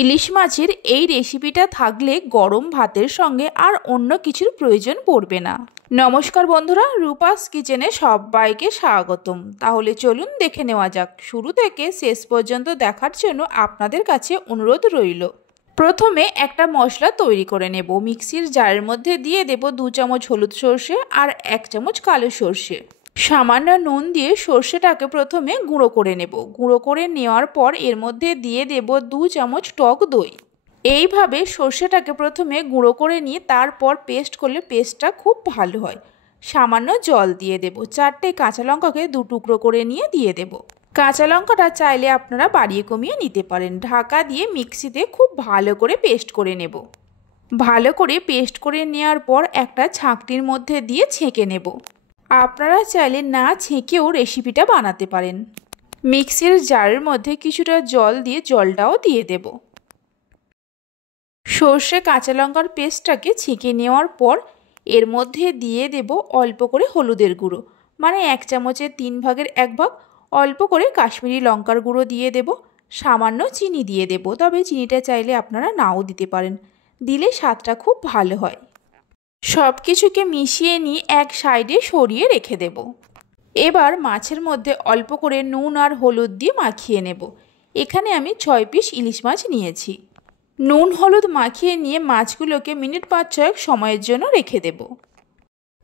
ইলিশ মাছের এই রেসিপিটা থাকলে গরম ভাতের সঙ্গে আর অন্য কিছুর প্রয়োজন পড়বে না। নমস্কার বন্ধুরা, রূপাস কিচেনে সবাইকে স্বাগতম। তাহলে চলুন দেখে নেওয়া যাক। শুরু থেকে শেষ পর্যন্ত দেখার জন্য আপনাদের কাছে অনুরোধ রইল। প্রথমে একটা মশলা তৈরি করে নেব। মিক্সির জারের মধ্যে দিয়ে দেব 2 চামচ হলুদ সর্ষে আর 1 চামচ কালো সর্ষে। সামান্য নুন দিয়ে সর্ষেটাকে প্রথমে গুঁড়ো করে নেব। গুঁড়ো করে নেওয়ার পর এর মধ্যে দিয়ে দেব 2 চামচ টক দই। এইভাবে সর্ষেটাকে প্রথমে গুঁড়ো করে নিয়ে তারপর পেস্ট করলে পেস্টটা খুব ভালো হয়। সামান্য জল দিয়ে দেব। 4টে কাঁচা লঙ্কাকে 2 টুকরো করে নিয়ে দিয়ে দেব। কাঁচা লঙ্কাটা চাইলে আপনারা বাড়িয়ে কমিয়ে নিতে পারেন। ঢাকা দিয়ে মিক্সিতে খুব ভালো করে পেস্ট করে নেব। ভালো করে পেস্ট করে নেওয়ার পর একটা ছাঁকনির মধ্যে দিয়ে ছেঁকে নেব। আপনারা চাইলে না ছেঁকেও রেসিপিটা বানাতে পারেন। মিক্সির জারের মধ্যে কিছুটা জল দিয়ে জলটাও দিয়ে দেব। সর্ষে কাঁচা লঙ্কার পেস্টটাকে ছেঁকে নেওয়ার পর এর মধ্যে দিয়ে দেব অল্প করে হলুদের গুঁড়ো, মানে 1 চামচের 3 ভাগের 1 ভাগ। অল্প করে কাশ্মীরি লঙ্কার গুঁড়ো দিয়ে দেব। সামান্য চিনি দিয়ে দেব, তবে চিনিটা চাইলে আপনারা নাও দিতে পারেন। দিলে স্বাদটা খুব ভালো হয়। সব কিছুকে মিশিয়ে নিয়ে এক সাইডে সরিয়ে রেখে দেব। এবার মাছের মধ্যে অল্প করে নুন আর হলুদ দিয়ে মাখিয়ে নেব। এখানে আমি 6 পিস ইলিশ মাছ নিয়েছি। নুন হলুদ মাখিয়ে নিয়ে মাছগুলোকে মিনিট 5-6 সময়ের জন্য রেখে দেব।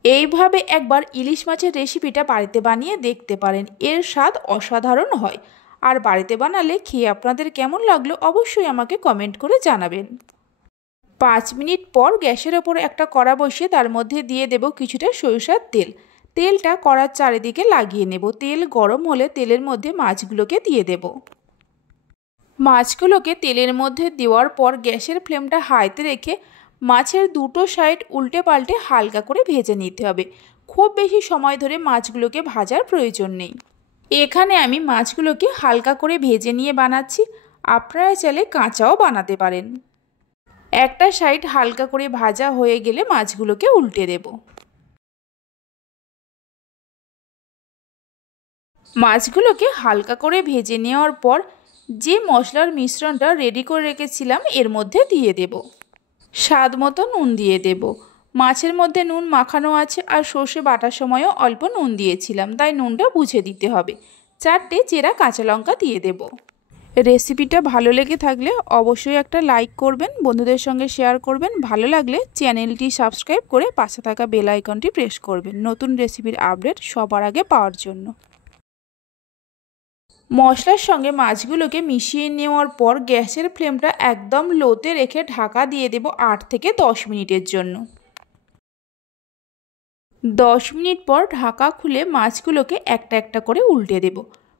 এইভাবে একবার ইলিশ মাছের রেসিপিটা বাড়িতে বানিয়ে দেখতে পারেন। এর স্বাদ অসাধারণ হয়। আর বাড়িতে বানালে খেয়ে আপনাদের কেমন লাগলো অবশ্যই আমাকে কমেন্ট করে জানাবেন। 5 মিনিট পর গ্যাসের ওপর একটা কড়া বসিয়ে তার মধ্যে দিয়ে দেব কিছুটা সরিষার তেল। তেলটা কড়ার চারিদিকে লাগিয়ে নেব। তেল গরম হলে তেলের মধ্যে মাছগুলোকে দিয়ে দেব। মাছগুলোকে তেলের মধ্যে দেওয়ার পর গ্যাসের ফ্লেমটা হাইতে রেখে মাছের দুটো সাইড উল্টে পাল্টে হালকা করে ভেজে নিতে হবে। খুব বেশি সময় ধরে মাছগুলোকে ভাজার প্রয়োজন নেই। এখানে আমি মাছগুলোকে হালকা করে ভেজে নিয়ে বানাচ্ছি। আপনারা চাইলে কাঁচাও বানাতে পারেন। একটা সাইড হালকা করে ভাজা হয়ে গেলে মাছগুলোকে উল্টে দেব। মাছগুলোকে হালকা করে ভেজে নেওয়ার পর যে মশলার মিশ্রণটা রেডি করে রেখেছিলাম এর মধ্যে দিয়ে দেব। স্বাদ মতো নুন দিয়ে দেব। মাছের মধ্যে নুন মাখানো আছে আর সর্ষে বাটার সময়ও অল্প নুন দিয়েছিলাম, তাই নুনটা বুঝে দিতে হবে। 4টে চেরা কাঁচা লঙ্কা দিয়ে দেব। রেসিপিটা ভালো লেগে থাকলে অবশ্যই একটা লাইক করবেন, বন্ধুদের সঙ্গে শেয়ার করবেন। ভালো লাগলে চ্যানেলটি সাবস্ক্রাইব করে পাশে থাকা বেল আইকনটি প্রেস করবেন নতুন রেসিপির আপডেট সবার আগে পাওয়ার জন্য। মশলার সঙ্গে মাছগুলোকে মিশিয়ে নেওয়ার পর গ্যাসের ফ্লেমটা একদম লোতে রেখে ঢাকা দিয়ে দেব 8 থেকে 10 মিনিটের জন্য। 10 মিনিট পর ঢাকা খুলে মাছগুলোকে একটা একটা করে উল্টে দেব।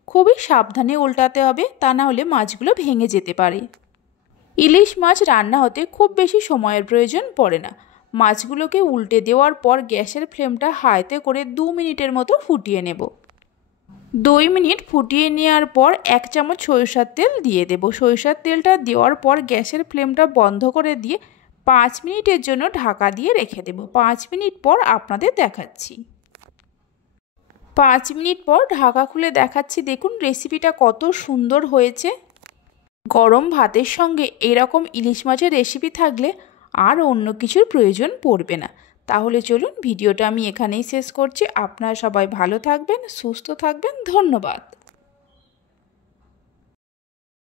খুবই সাবধানে উল্টাতে হবে, তা না হলে মাছগুলো ভেঙে যেতে পারে। ইলিশ মাছ রান্না হতে খুব বেশি সময়ের প্রয়োজন পড়ে না। মাছগুলোকে উল্টে দেওয়ার পর গ্যাসের ফ্লেমটা হাইতে করে 2 মিনিটের মতো ফুটিয়ে নেব। 2 মিনিট ফুটিয়ে নেওয়ার পর 1 চামচ সরিষার তেল দিয়ে দেব। সরিষার তেলটা দেওয়ার পর গ্যাসের ফ্লেমটা বন্ধ করে দিয়ে 5 মিনিটের জন্য ঢাকা দিয়ে রেখে দেব। 5 মিনিট পর আপনাদের দেখাচ্ছি। 5 মিনিট পর ঢাকা খুলে দেখাচ্ছি। দেখুন রেসিপিটা কত সুন্দর হয়েছে। গরম ভাতের সঙ্গে এরকম ইলিশ মাছের রেসিপি থাকলে আর অন্য কিছুর প্রয়োজন পড়বে না। তাহলে চলুন ভিডিওটা আমি এখানেই শেষ করছি। আপনারা সবাই ভালো থাকবেন, সুস্থ থাকবেন। ধন্যবাদ।